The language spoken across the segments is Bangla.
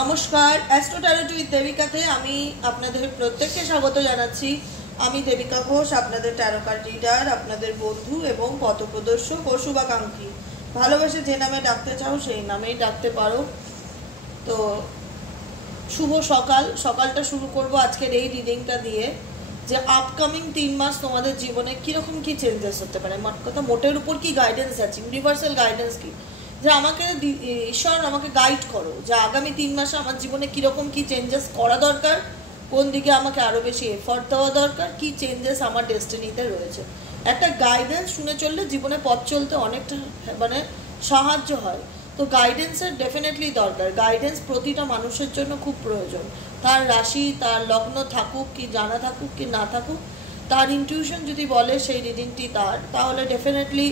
নমস্কার, অ্যাস্ট্রো ট্যারোট উইথ দেবিকাতে আমি আপনাদের প্রত্যেককে স্বাগত জানাচ্ছি। আমি দেবিকা ঘোষ, আপনাদের ট্যারো কার্ড রিডার, আপনাদের বন্ধু এবং পথপ্রদর্শক ও শুভাকাঙ্ক্ষী। ভালোবেসে যে নামে ডাকতে চাও সেই নামেই ডাকতে পারো। তো শুভ সকালটা শুরু করব আজকের এই রিডিংটা দিয়ে, যে আপকামিং 3 মাস তোমাদের জীবনে কীরকম কী চেঞ্জেস হতে পারে। মোটের উপর কি গাইডেন্স আছে, ইউনিভার্সাল গাইডেন্স কি, যে আমাকে ঈশ্বর আমাকে গাইড করো যে আগামী 3 মাসে আমার জীবনে কীরকম কী চেঞ্জেস করা দরকার, কোন দিকে আমাকে আরও বেশি এফর্ট দেওয়া দরকার, কী চেঞ্জেস আমার ডেস্টিনিতে রয়েছে। একটা গাইডেন্স শুনে চললে জীবনে পথ চলতে অনেকটা সাহায্য হয়। তো গাইডেন্সের ডেফিনেটলি দরকার। গাইডেন্স প্রতিটা মানুষের জন্য খুব প্রয়োজন। তার রাশি, তার লগ্ন থাকুক কি জানা থাকুক কি না থাকুক, তার ইনটিউশন যদি বলে সেই রিডিংটি তাহলে ডেফিনেটলি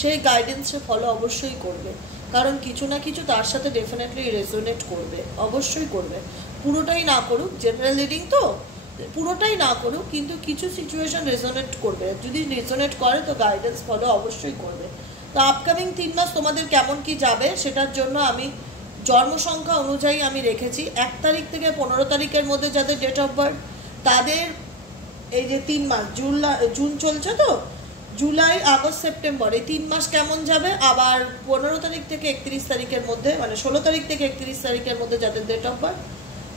সেই গাইডেন্সে ফলো অবশ্যই করবে। কারণ কিছু না কিছু তার সাথে ডেফিনেটলি রেজোনেট করবে, অবশ্যই করবে। পুরোটাই না করুক, জেনারেল রিডিং তো পুরোটাই না করুক, কিন্তু কিছু সিচুয়েশন রেজোনেট করবে। যদি রেজোনেট করে তো গাইডেন্স ফলো অবশ্যই করবে। তো আপকামিং 3 মাস তোমাদের কেমন কি যাবে সেটার জন্য আমি জন্ম সংখ্যা অনুযায়ী আমি রেখেছি 1 তারিখ থেকে 15 তারিখের মধ্যে যাদের ডেট অফ বার্থ, তাদের এই যে 3 মাস জুন চলছে, তো জুলাই, আগস্ট, সেপ্টেম্বর এই 3 মাস কেমন যাবে। আবার 15 তারিখ থেকে 31 তারিখের মধ্যে 16 তারিখ থেকে 31 তারিখের মধ্যে যাদের ডেট অফ বার্থ,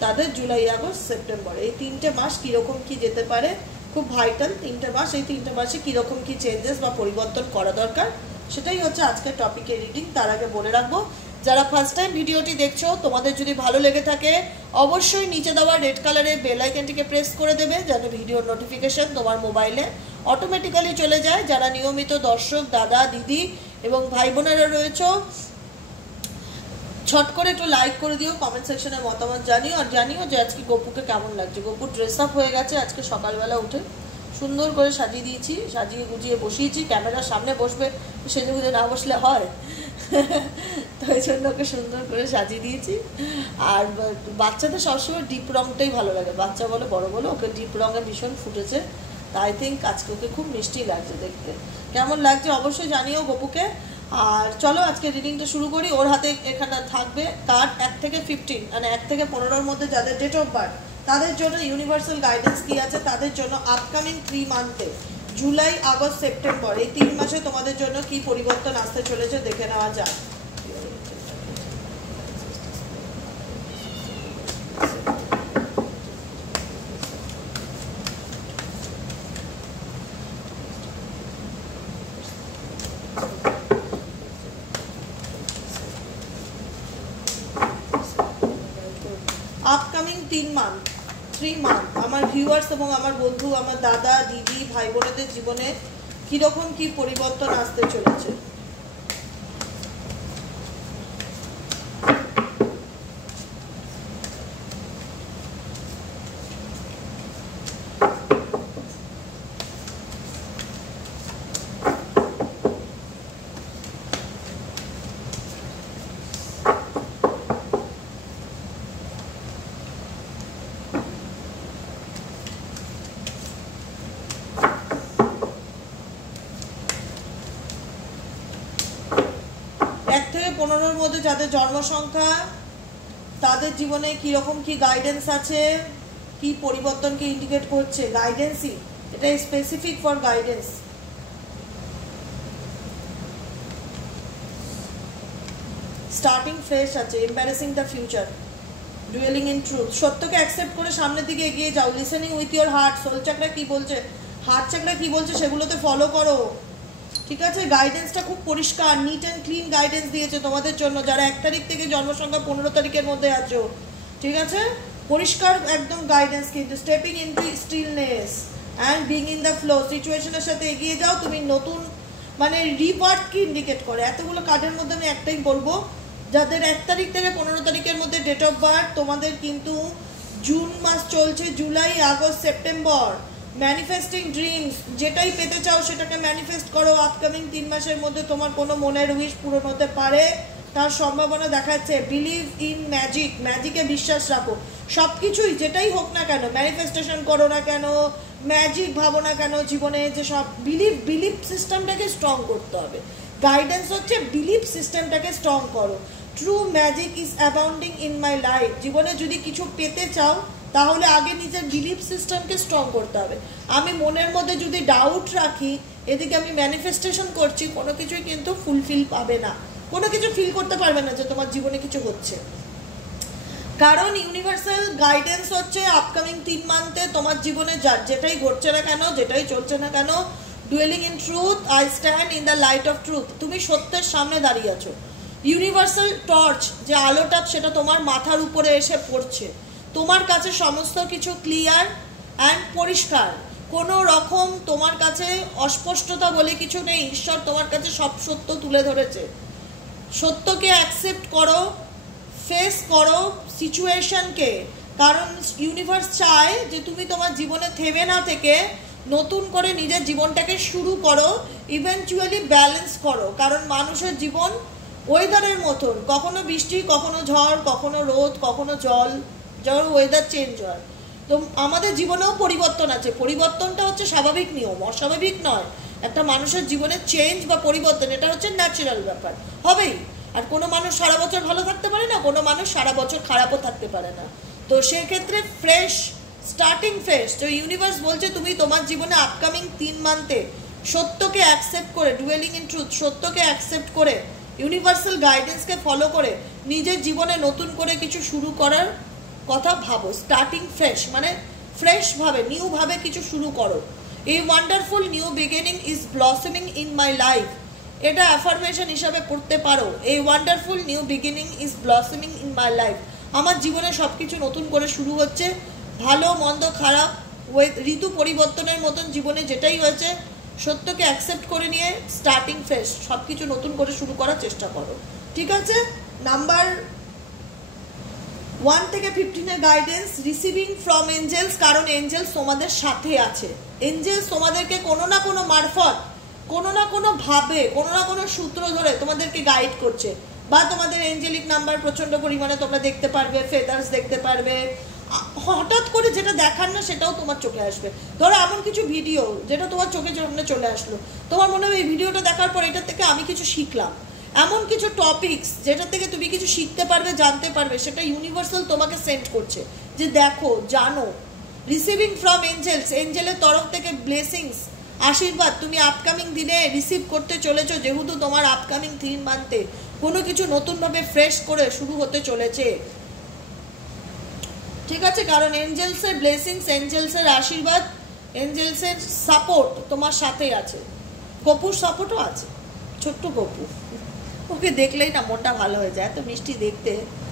তাদের জুলাই, আগস্ট, সেপ্টেম্বর এই 3টে মাস কীরকম কি যেতে পারে। খুব ভাইটাল 3টে মাস। এই 3টে মাসে কীরকম কি চেঞ্জেস বা পরিবর্তন করা দরকার, সেটাই হচ্ছে আজকের টপিকের রিডিং। তার আগে বলে রাখবো, যারা ফার্স্ট টাইম ভিডিওটি দেখছো, তোমাদের যদি ভালো লেগে থাকে অবশ্যই নিচে দেওয়া রেড কালারের বেল আইকনটিকে প্রেস করে দেবে, যেন ভিডিওর নোটিফিকেশন তোমার মোবাইলে অটোমেটিক্যালি চলে যায়। যারা নিয়মিত দর্শক দাদা দিদি এবং ভাই বোনেরা রয়েছে, ছট করে একটু লাইক করে দিও, কমেন্ট সেকশনে মতামত জানিও, আর জানিও যে আজকে গপুকে কেমন লাগছে। গপু ড্রেস আপ হয়ে গেছে, আজকে সকালবেলা উঠে সুন্দর করে সাজিয়ে দিয়েছি, সাজিয়ে গুজিয়ে বসিয়েছি। ক্যামেরার সামনে বসবে, সেজে গুজে না বসলে হয়, তো এই জন্য ওকে সুন্দর করে সাজিয়ে দিয়েছি। আর বাচ্চাদের সবসময় ডিপ রঙটাই ভালো লাগে, বাচ্চা বলো বড় বলো, ওকে ডিপ রঙে ভীষণ ফুটেছে। তাই আই থিঙ্ক আজকে ওকে খুব মিষ্টি লাগছে দেখতে। কেমন লাগছে অবশ্যই জানিও গপুকে। আর চলো আজকে রিডিংটা শুরু করি। ওর হাতে এখানে থাকবে কার্ড 1 থেকে 15, মানে 1 থেকে 15-র মধ্যে যাদের ডেট অফ বার্থ, তাদের জন্য ইউনিভার্সাল গাইডেন্স কি আছে, তাদের জন্য আপকামিং 3 মান্থে জুলাই, আগস্ট, সেপ্টেম্বর এই 3 মাসে তোমাদের জন্য কি পরিবর্তন আসতে চলেছে দেখে নেওয়া যায়। আপকামিং 3 মান্থ আমার ভিউয়ার্স এবং আমার বন্ধু, আমার দাদা দিদি ভাই বোনেদের জীবনে কিরকম কি পরিবর্তন আসতে চলেছে। পনেরোর মধ্যে যাদের জন্ম সংখ্যা, তাদের জীবনে কিরকম কি গাইডেন্স আছে, কি পরিবর্তনকে ইন্ডিকেট করছে। গাইডেন্সই এটা specific for guidance. Starting fresh আছে, embracing the future, dwelling in truth. সত্যকে অ্যাকসেপ্ট করে সামনের দিকে এগিয়ে যাও। Listening with your heart, soul chakra কি বলছে, হার্ট চাকরা কি বলছে সেগুলোতে ফলো করো, ঠিক আছে। গাইডেন্সটা খুব পরিষ্কার, নিট অ্যান্ড ক্লিন গাইডেন্স দিয়েছে তোমাদের জন্য, যারা 1 তারিখ থেকে জন্মসংখ্যা 15 তারিখের মধ্যে আছো, ঠিক আছে। পরিষ্কার একদম গাইডেন্স, কিন্তু stepping into stillness and being in the flow, সিচুয়েশনের সাথে এগিয়ে যাও। তুমি নতুন রিবার্থকে ইন্ডিকেট করে। এতগুলো কার্ডের মধ্যে আমি একটাই বলবো, যাদের 1 তারিখ থেকে 15 তারিখের মধ্যে ডেট অফ বার্থ, তোমাদের কিন্তু জুন মাস চলছে, July, August, September. Manifesting dreams, যেটাই পেতে চাও সেটাকে ম্যানিফেস্ট করো। আপকামিং 3 মাসের মধ্যে তোমার কোনো মনের উইশ পূরণ হতে পারে, তার সম্ভাবনা দেখাচ্ছে। বিলিভ ইন ম্যাজিক, ম্যাজিকে বিশ্বাস রাখো। সব কিছুই যেটাই হোক না কেন, ম্যানিফেস্টেশন করো না কেন, ম্যাজিক ভাবো না কেন জীবনে, যে সব বিলিভ সিস্টেমটাকে স্ট্রং করতে হবে। গাইডেন্স হচ্ছে বিলিভ সিস্টেমটাকে স্ট্রং করো। True magic is abounding in my life. জীবনে যদি কিছু পেতে চাও তাহলে আগে নিজের বিলিফ সিস্টেমকে স্ট্রং করতে হবে। আমি মনের মধ্যে যদি ডাউট রাখি, এদিকে আমি ম্যানিফেস্টেশন করছি, কোনো কিছুই কিন্তু ফুলফিল পাবে না, কোনো কিছু ফিল করতে পারবে না যে তোমার জীবনে কিছু হচ্ছে। কারণ ইউনিভার্সাল গাইডেন্স হচ্ছে আপকামিং 3 মান্থে তোমার জীবনে যেটাই ঘটছে না কেন, যেটাই চলছে না কেন, duelling in truth, I stand in the light off truth. তুমি সত্যের সামনে দাঁড়িয়ে আছো। ইউনিভার্সাল টর্চ, যে আলোটা, সেটা তোমার মাথার উপরে এসে পড়ছে। তোমার কাছে সমস্ত কিছু ক্লিয়ার অ্যান্ড পরিষ্কার, কোনো রকম তোমার কাছে অস্পষ্টতা বলে কিছু নেই। ঈশ্বর তোমার কাছে সব সত্য তুলে ধরেছে। সত্যকে অ্যাকসেপ্ট করো, ফেস করো সিচুয়েশনকে, কারণ ইউনিভার্স চায় যে তুমি তোমার জীবনে থেমে না থেকে নতুন করে নিজের জীবনটাকে শুরু করো, ইভেনচুয়ালি ব্যালেন্স করো। কারণ মানুষের জীবন ওয়েদারের মতন, কখনো বৃষ্টি, কখনো ঝড়, কখনো রোদ, কখনো জল, ওয়েদার চেঞ্জ হয়। তো আমাদের জীবনেও পরিবর্তন আছে। পরিবর্তনটা হচ্ছে স্বাভাবিক নিয়ম, অস্বাভাবিক নয়। একটা মানুষের জীবনে চেঞ্জ বা পরিবর্তন, এটা হচ্ছে ন্যাচারাল ব্যাপার, হবেই। আর কোনো মানুষ সারা বছর ভালো থাকতে পারে না, কোনো মানুষ সারা বছর খারাপও থাকতে পারে না। তো সেক্ষেত্রে ফ্রেশ স্টার্টিং ফ্রেশ। তো ইউনিভার্স বলছে তুমি তোমার জীবনে আপকামিং 3 মান্থে সত্যকে অ্যাকসেপ্ট করে, ডুয়েলিং ইন ট্রুথ, সত্যকে অ্যাকসেপ্ট করে, ইউনিভার্সাল গাইডেন্সকে ফলো করে নিজের জীবনে নতুন করে কিছু শুরু করার কথা ভাবো। স্টার্টিং ফ্রেশ মানে ফ্রেশভাবে, নিউভাবে কিছু শুরু করো। এই wonderful new beginning is ব্লসমিং in my life, এটা অ্যাফার্মেশন হিসাবে পড়তে পারো। এই wonderful new beginning is ব্লসমিং in my life, আমার জীবনে সব কিছু নতুন করে শুরু হচ্ছে। ভালো মন্দ খারাপ ঋতু পরিবর্তনের মতন জীবনে যেটাই হয়েছে, সত্যকে অ্যাকসেপ্ট করে নিয়ে স্টার্টিং ফ্রেশ সব কিছু নতুন করে শুরু করার চেষ্টা করো। ঠিক আছে? নাম্বার 1 থেকে 15 গাইডেন্স, রিসিভিং ফ্রম এঞ্জেলস। কারণ এঞ্জেলস তোমাদের সাথে আছে। এঞ্জেলস তোমাদেরকে কোনো না কোনো মারফত, কোনো না কোনো ভাবে, কোনো না কোনো সূত্র ধরে তোমাদেরকে গাইড করছে। বা তোমাদের এঞ্জেলিক নাম্বার প্রচণ্ড পরিমাণে তোমরা দেখতে পারবে, ফেদার্স দেখতে পারবে। হঠাৎ করে যেটা দেখার না সেটাও তোমার চোখে আসবে। ধরো এমন কিছু ভিডিও যেটা তোমার চোখে সামনে চলে আসলো, তোমার মনে হবে এই ভিডিওটা দেখার পর এটার থেকে আমি কিছু শিখলাম। এমন কিছু টপিকস যেটা থেকে তুমি কিছু শিখতে পারবে, জানতে পারবে, সেটা ইউনিভার্সাল তোমাকে সেন্ড করছে যে দেখো, জানো। রিসিভিং ফ্রম এঞ্জেলস, এঞ্জেলের তরফ থেকে ব্লেসিংস, আশীর্বাদ তুমি আপকামিং দিনে রিসিভ করতে চলেছো। যেহেতু তোমার আপকামিং 3 মান্থে কোনো কিছু নতুনভাবে ফ্রেশ করে শুরু হতে চলেছে। ঠিক আছে? কারণ এঞ্জেলসের ব্লেসিংস, এঞ্জেলসের আশীর্বাদ, এঞ্জেলসের সাপোর্ট তোমার সাথেই আছে। কপুর সাপোর্টও আছে, ছোট্ট কপু, ওকে দেখলেই না মনটা ভালো হয়ে যায়, এত মিষ্টি দেখতে,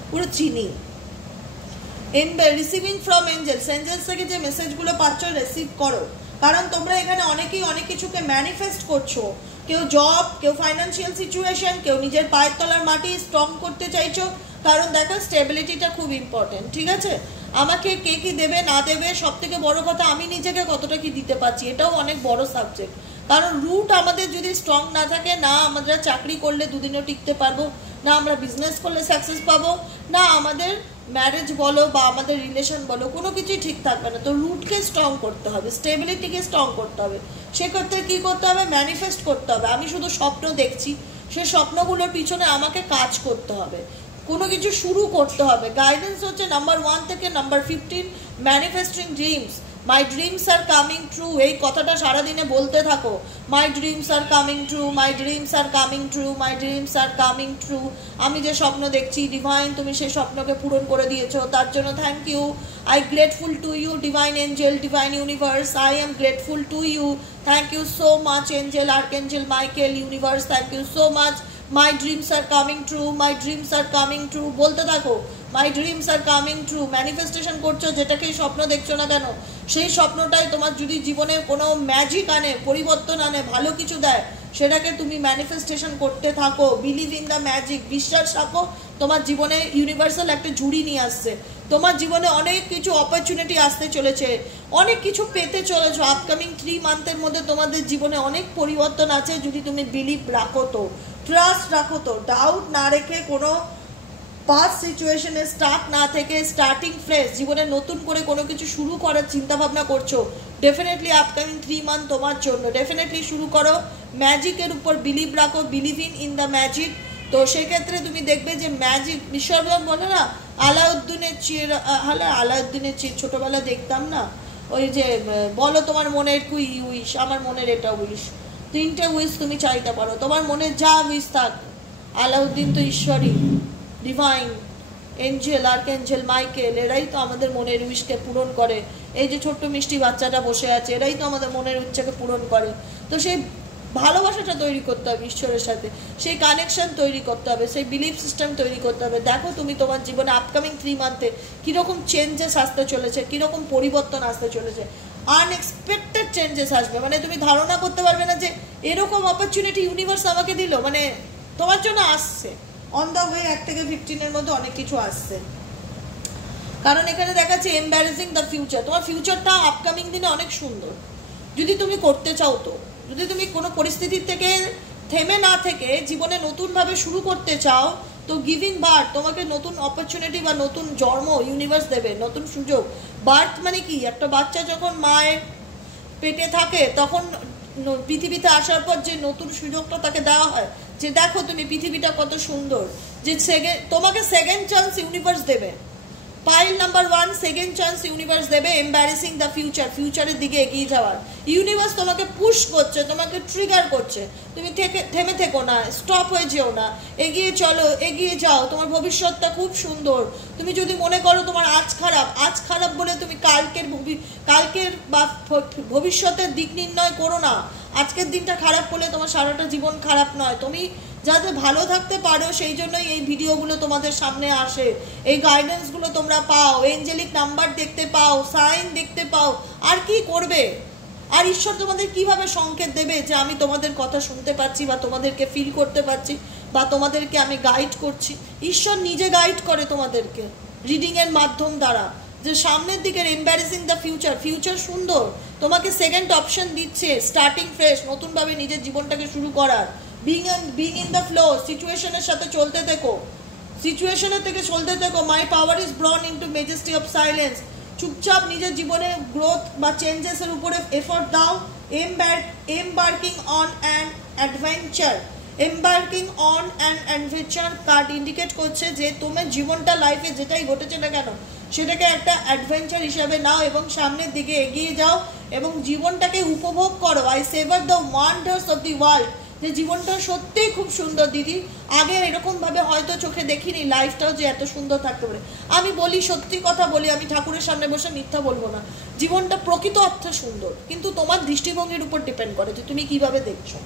পুরো চিনি। রিসিভিং ফ্রম এঞ্জেলস, এঞ্জেলস থেকে যে মেসেজগুলো পাচ্ছ রিসিভ করো। কারণ তোমরা এখানে অনেকেই অনেক কিছুকে ম্যানিফেস্ট করছো। কেউ জব, কেউ ফাইন্যান্সিয়াল সিচুয়েশন, কেউ নিজের পায়ের তলার মাটি স্ট্রং করতে চাইছো। কারণ দেখো, স্টেবিলিটিটা খুব ইম্পর্টেন্ট। ঠিক আছে? আমাকে কে কি দেবে না দেবে, সব থেকে বড় কথা আমি নিজেকে কতটা কি দিতে পারছি, এটাও অনেক বড় সাবজেক্ট। কারণ রুট আমাদের যদি স্ট্রং না থাকে, না আমরা চাকরি করলে দুদিনও টিকতে পারবো, না আমরা বিজনেস করলে সাকসেস পাবো, না আমাদের ম্যারেজ বলো বা আমাদের রিলেশন বলো, কোনো কিছুই ঠিক থাকবে না। তো রুটকে স্ট্রং করতে হবে, স্টেবিলিটিকে স্ট্রং করতে হবে। সেক্ষেত্রে কী করতে হবে? ম্যানিফেস্ট করতে হবে। আমি শুধু স্বপ্ন দেখছি, সে স্বপ্নগুলোর পিছনে আমাকে কাজ করতে হবে, কোনো কিছু শুরু করতে হবে। গাইডেন্স হচ্ছে নাম্বার 1 থেকে number 15, manifesting dreams. My dreams are coming true, এই কথাটা সারাদিনে বলতে থাকো। My dreams are coming true, my dreams are coming true, my dreams are coming true. আমি যে স্বপ্ন দেখছি, ডিভাইন তুমি সেই স্বপ্নকে পূরণ করে দিয়েছো, তার জন্য thank you. I grateful to you divine angel, divine universe, I am grateful to you. Thank you so much angel, archangel Michael, universe, thank you so much. My dreams are coming true, my dreams are coming true, বলতে থাকো my dreams are coming true. Manifestation করছো, যেটাকেই স্বপ্ন দেখছো না কেন, সেই স্বপ্নটাই তোমার যদি জীবনে কোনো ম্যাজিক আনে, পরিবর্তন আনে, ভালো কিছু দেয়, সেটাকে তুমি ম্যানিফেস্টেশন করতে থাকো। বিলিভ ইন দ্য ম্যাজিক, বিশ্বাস রাখো তোমার জীবনে ইউনিভার্সাল একটা ঝুড়ি নিয়ে আসছে। তোমার জীবনে অনেক কিছু অপরচুনিটি আসতে চলেছে, অনেক কিছু পেতে চলেছো। আপকামিং 3 মান্থের মধ্যে তোমাদের জীবনে অনেক পরিবর্তন আছে, যদি তুমি বিলিভ রাখো তো, ট্রাস্ট রাখো তো, ডাউট না রেখে, কোনো পাস্ট সিচুয়েশনে স্টার্ট না থেকে স্টার্টিং ফ্রেশ জীবনে নতুন করে কোনো কিছু শুরু করার চিন্তা ভাবনা করছো, ডেফিনেটলি আপকামিং 3 মান্থ তোমার জন্য। ডেফিনেটলি শুরু করো, ম্যাজিকের উপর বিলিভ রাখো, বিলিভ ইন দ্য ম্যাজিক। তো সেক্ষেত্রে তুমি দেখবে যে ম্যাজিক বিশ্বর্জন বলে না, আলাউদ্দিনের চির ছোটবেলা দেখতাম না, ওই যে বলো তোমার মনের কি উইশ, আমার মনের এটা উইশ, 3টে উইশ তুমি চাইতে পারো, তোমার মনে যা উইশ থাক। আলাউদ্দিন তো ঈশ্বরী, ডিভাইন এঞ্জেল, আর্কএঞ্জেল মাইকেল, এরাই তো আমাদের মনের উইশকে পূরণ করে। এই যে ছোট্ট মিষ্টি বাচ্চাটা বসে আছে, এরাই তো আমাদের মনের ইচ্ছাকে পূরণ করে। তো সেই ভালোবাসাটা তৈরি করতে হবে ঈশ্বরের সাথে, সেই কানেকশন তৈরি করতে হবে, সেই বিলিফ সিস্টেম তৈরি করতে হবে। দেখো তুমি তোমার জীবনে আপকামিং 3 মান্থে কীরকম চেঞ্জেস আসতে চলেছে, কীরকম পরিবর্তন আসতে চলেছে। আনএক্সপেক্টেড চেঞ্জেস আসবে, মানে তুমি ধারণা করতে পারবে না যে এরকম অপরচুনিটি ইউনিভার্স আমাকে দিল, মানে তোমার জন্য আসছে অন দ্য ওয়ে। 1 থেকে 15-এর মধ্যে অনেক কিছু আসছে, কারণ এখানে দেখাচ্ছে এম্বারেসিং দ্য ফিউচার। তোমার ফিউচারটা আপকামিং দিনে অনেক সুন্দর, যদি তুমি করতে চাও। তো যদি তুমি কোনো পরিস্থিতির থেকে থেমে না থেকে জীবনে নতুনভাবে শুরু করতে চাও, তো গিভিং বার্থ তোমাকে নতুন অপরচুনিটি বা নতুন জন্ম ইউনিভার্স দেবে, নতুন সুযোগ। বার্থ মানে কি, একটা বাচ্চা যখন মায়ের পেটে থাকে তখন পৃথিবীতে আসার পর যে নতুন সুযোগটা তাকে দেওয়া হয়, যে দেখো তুমি পৃথিবীটা কত সুন্দর, যে তোমাকে সেকেন্ড চান্স ইউনিভার্স দেবে। পাইল নাম্বার 1, সেকেন্ড চান্স ইউনিভার্স দেবে এম্বারেসিং দ্য ফিউচার, ফিউচারের দিকে এগিয়ে যাওয়ার। ইউনিভার্স তোমাকে পুশ করছে, তোমাকে ট্রিগার করছে, তুমি থেমে থেকো না, স্টপ হয়ে যেও না, এগিয়ে চলো, এগিয়ে যাও, তোমার ভবিষ্যৎটা খুব সুন্দর। তুমি যদি মনে করো তোমার আজ খারাপ বলে তুমি কালকের বা ভবিষ্যতের দিক নির্ণয় করো না। আজকের দিনটা খারাপ করলে তোমার সারাটা জীবন খারাপ নয়। তুমি যাতে ভালো থাকতে পারো সেই জন্যই এই ভিডিওগুলো তোমাদের সামনে আসে, এই গাইডেন্সগুলো তোমরা পাও, এঞ্জেলিক নাম্বার দেখতে পাও, সাইন দেখতে পাও। আর কি করবে? আর ঈশ্বর তোমাদের কিভাবে সংকেত দেবে যে আমি তোমাদের কথা শুনতে পাচ্ছি বা তোমাদেরকে ফিল করতে পারছি বা তোমাদেরকে আমি গাইড করছি? ঈশ্বর নিজে গাইড করে তোমাদেরকে রিডিংয়ের মাধ্যম দ্বারা, যে সামনের দিকের এম্বারেসিং দ্য ফিউচার সুন্দর, তোমাকে সেকেন্ড অপশন দিচ্ছে স্টার্টিং ফ্রেশ, নতুনভাবে নিজের জীবনটাকে শুরু করার। বিং ইন দ্য ফ্লো, সিচুয়েশনের সাথে চলতে থেকো, সিচুয়েশনের থেকে চলতে থেকো। My power is born into majesty of silence. চুপচাপ নিজের জীবনে গ্রোথ বা চেঞ্জেসের উপরে এফোর্ট দাও। Embarking on an adventure, card indicate করছে যে তোমার জীবনটা, লাইফে যেটাই ঘটেছে না কেন সেটাকে একটা অ্যাডভেঞ্চার হিসাবে নাও এবং সামনের দিকে এগিয়ে যাও এবং জীবনটাকে উপভোগ করো। I savour the wonders of the world, যে জীবনটা সত্যিই খুব সুন্দর দিদি। আগে এরকমভাবে হয়তো চোখে দেখিনি লাইফটাও যে এত সুন্দর থাকতে পারে। আমি বলি, সত্যি কথা বলি, আমি ঠাকুরের সামনে বসে মিথ্যা বলবো না। জীবনটা প্রকৃত অর্থে সুন্দর, কিন্তু তোমার দৃষ্টিভঙ্গির উপর ডিপেন্ড করে যে তুমি কিভাবে দেখছো।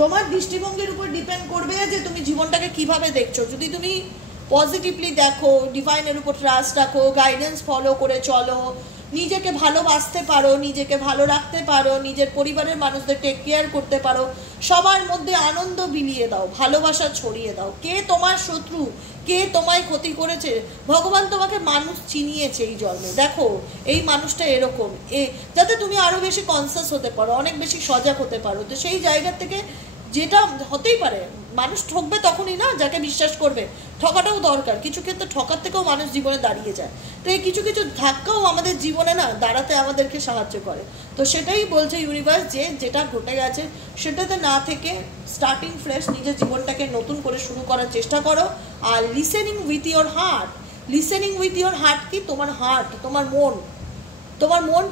তোমার দৃষ্টিভঙ্গির উপর ডিপেন্ড করবে যে তুমি জীবনটাকে কিভাবে দেখছো। যদি তুমি পজিটিভলি দেখো, ডিভাইনের উপর ট্রাস্ট রাখো, গাইডেন্স ফলো করে চলো, নিজেকে ভালোবাসতে পারো, নিজেকে ভালো রাখতে পারো, নিজের পরিবারের মানুষদের টেক কেয়ার করতে পারো, সবার মধ্যে আনন্দ বিলিয়ে দাও, ভালোবাসা ছড়িয়ে দাও। কে তোমার শত্রু, কে তোমায় ক্ষতি করেছে? ভগবান তোমাকে মানুষ চিনিয়েছে এই জন্মে। দেখো এই মানুষটা এরকম, যাতে তুমি আরো বেশি কনসিয়াস হতে পারো, অনেক বেশি সজাগ হতে পারো। তো সেই জায়গা থেকে যেটা হতেই পারে, মানুষ ঠকবে তখনই না যাকে বিশ্বাস করবে। ঠকাটাও দরকার, কিছু ক্ষেত্রে ঠকার থেকেও মানুষ জীবনে দাঁড়িয়ে যায়। তো এই কিছু কিছু ধাক্কাও আমাদের জীবনে না দাঁড়াতে আমাদেরকে সাহায্য করে। তো সেটাই বলছে ইউনিভার্স, যে যেটা ঘটে গেছে সেটাতে না থেকে স্টার্টিং ফ্রেশ নিজের জীবনটাকে নতুন করে শুরু করার চেষ্টা করো। আর listening with your heart, listening with your heart কি, তোমার হার্ট, তোমার মন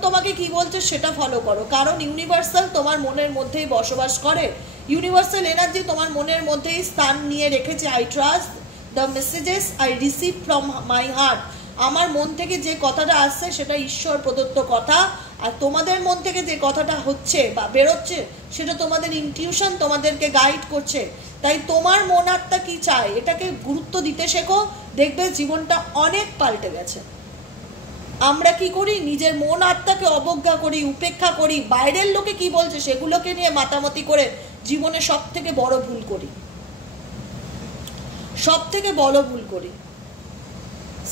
তোমাকে কি বলছে সেটা ফলো করো। কারণ ইউনিভার্সাল তোমার মনের মধ্যেই বসবাস করে, ইউনিভার্সাল এনার্জি তোমার মনের মধ্যেই স্থান নিয়ে রেখেছে। I trust the messages I receive from my heart. আমার মন থেকে যে কথাটা আসছে সেটা ঈশ্বর প্রদত্ত কথা, আর তোমাদের মন থেকে যে কথাটা হচ্ছে বা বেরোচ্ছে সেটা তোমাদের ইনটিউশন তোমাদেরকে গাইড করছে। তাই তোমার মন আত্মা কি চায় এটাকে গুরুত্ব দিতে শেখো, দেখবে জীবনটা অনেক পাল্টে গেছে। আমরা কি করি, নিজের মন আত্মাকে অবজ্ঞা করি, উপেক্ষা করি, বাইরের লোকে কি বলছে সেগুলোকে নিয়ে মাতামাতি করে জীবনে সব থেকে বড় ভুল করি।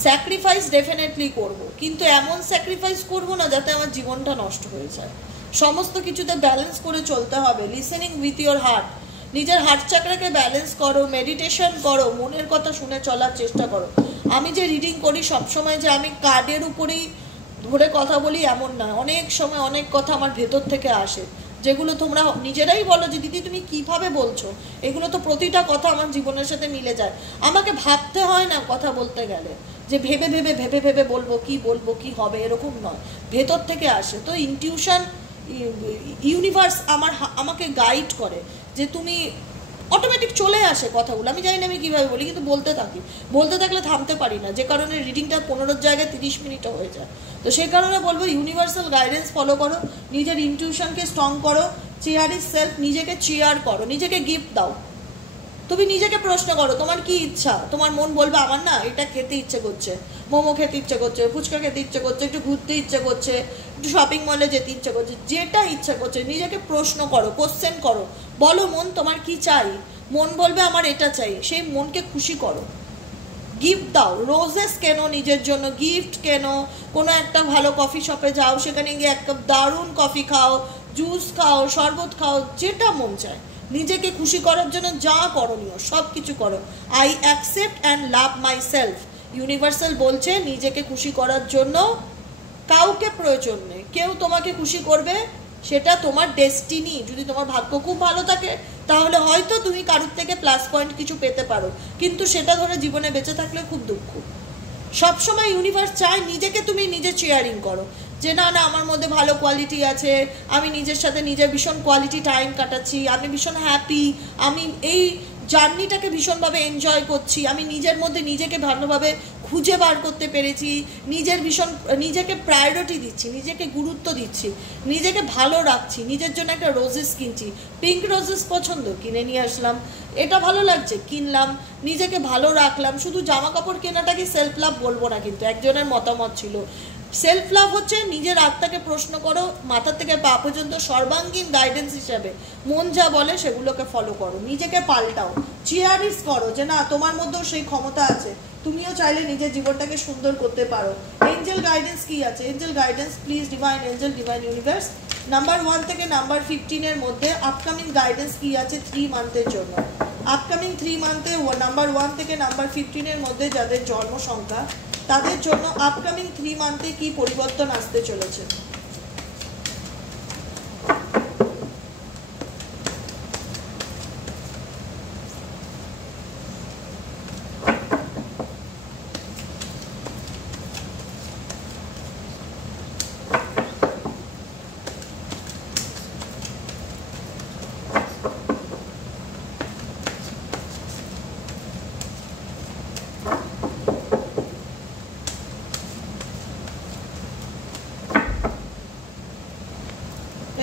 স্যাক্রিফাইস ডেফিনেটলি করব, কিন্তু এমন স্যাক্রিফাইস করব না যাতে আমার জীবনটা নষ্ট হয়ে যায়। সমস্ত কিছুতে ব্যালেন্স করে চলতে হবে। লিসেনিং উইথ ইয়োর হার্ট, নিজের হার্ট চাকরাকে ব্যালেন্স করো, মেডিটেশন করো, মনের কথা শুনে চলার চেষ্টা করো। আমি যে রিডিং করি সবসময় যে আমি কার্ডের উপরেই ধরে কথা বলি এমন না, অনেক সময় অনেক কথা আমার ভেতর থেকে আসে, যেগুলো তোমরা নিজেরাই বলো যে দিদি তুমি কিভাবে বলছো, এগুলো তো প্রতিটা কথা আমার জীবনের সাথে মিলে যায়। আমাকে ভাবতে হয় না কথা বলতে গেলে, যে ভেবে ভেবে ভেবে ভেবে বলবো কি হবে, এরকম নয়, ভেতর থেকে আসে। তো ইনটিউশন, ইউনিভার্স আমাকে গাইড করে, যে তুমি অটোমেটিক চলে আসে কথাগুলো। আমি জানি না আমি কীভাবে বলি, কিন্তু বলতে থাকলে থামতে পারি না, যে কারণে রিডিংটা 15 জায়গায় 30 মিনিটও হয়ে যায়। তো সেই কারণে বলবো ইউনিভার্সাল গাইডেন্স ফলো করো, নিজের ইনটিউশনকে স্ট্রং করো, চেয়ার ইজ সেলফ, নিজেকে চেয়ার করো, নিজেকে গিফট দাও। তুমি নিজেকে প্রশ্ন করো তোমার কি ইচ্ছা। তোমার মন বলবে আমার না এটা খেতে ইচ্ছে করছে, মোমো খেতে ইচ্ছে করছে, ফুচকা খেতে ইচ্ছে করছে, একটু ঘুরতে ইচ্ছে করছে, একটু শপিং মলে যেতে ইচ্ছে করছে, যেটা ইচ্ছা করছে নিজেকে প্রশ্ন করো, কোশ্চেন করো, বলো মন তোমার কি চাই। মন বলবে আমার এটা চাই, সেই মনকে খুশি করো, গিফট দাও। রোজেস কেন নিজের জন্য, গিফট কেন, কোনো একটা ভালো কফি শপে যাও, সেখানে গিয়ে এক কাপ দারুণ কফি খাও, জুস খাও, শরবত খাও, যেটা মন চায়। নিজেকে খুশি করার জন্য যা করণীয় সব কিছু করো। I accept and love my self. Universal বলছে নিজেকে খুশি করার জন্য কাউকে প্রয়োজন নেই, কেউ তোমাকে খুশি করবে, সেটা তোমার ডেস্টিনি। যদি তোমার ভাগ্য খুব ভালো থাকে তাহলে হয়তো তুমি কারোর থেকে প্লাস পয়েন্ট কিছু পেতে পারো, কিন্তু সেটা ধরে জীবনে বেঁচে থাকলে খুব দুঃখ। সবসময় ইউনিভার্স চায় নিজেকে তুমি নিজে চেয়ারিং করো, যে না না আমার মধ্যে ভালো কোয়ালিটি আছে, আমি নিজের সাথে নিজের ভীষণ কোয়ালিটি টাইম কাটাচ্ছি, আমি ভীষণ হ্যাপি, আমি এই জার্নিটাকে ভীষণভাবে এনজয় করছি, আমি নিজের মধ্যে নিজেকে ভালোভাবে খুঁজে বার করতে পেরেছি, নিজেকে প্রায়োরিটি দিচ্ছি, নিজেকে গুরুত্ব দিচ্ছি, নিজেকে ভালো রাখছি, নিজের জন্য একটা রোজেস কিনছি, পিঙ্ক রোজেস পছন্দ কিনে নিয়ে আসলাম, এটা ভালো লাগছে কিনলাম, নিজেকে ভালো রাখলাম। শুধু জামা কাপড় কেনাটাকে সেলফ লাভ বলবো না, কিন্তু একজনের মতামত ছিল সেলফ লাভ হচ্ছে নিজের আত্মাকে প্রশ্ন করো, মাথা থেকে পা পর্যন্ত সর্বাঙ্গীন গাইডেন্স হিসাবে মন যা বলে সেগুলোকে ফলো করো, নিজেকে পাল্টাও, চেয়ারিস করো, যে না তোমার মধ্যেও সেই ক্ষমতা আছে, তুমিও চাইলে নিজের জীবনটাকে সুন্দর করতে পারো। এঞ্জেল গাইডেন্স কি আছে? Angel guidance, please divine angel, divine universe, number 1 থেকে নাম্বার 15 মধ্যে আপকামিং গাইডেন্স কি আছে 3 মান্থের জন্য। আপকামিং 3 মান্থে নাম্বার 1 থেকে নাম্বার 15 মধ্যে যাদের জন্ম সংখ্যা, তাদের জন্য আপকামিং 3 মান্থে কি পরিবর্তন আসতে চলেছে।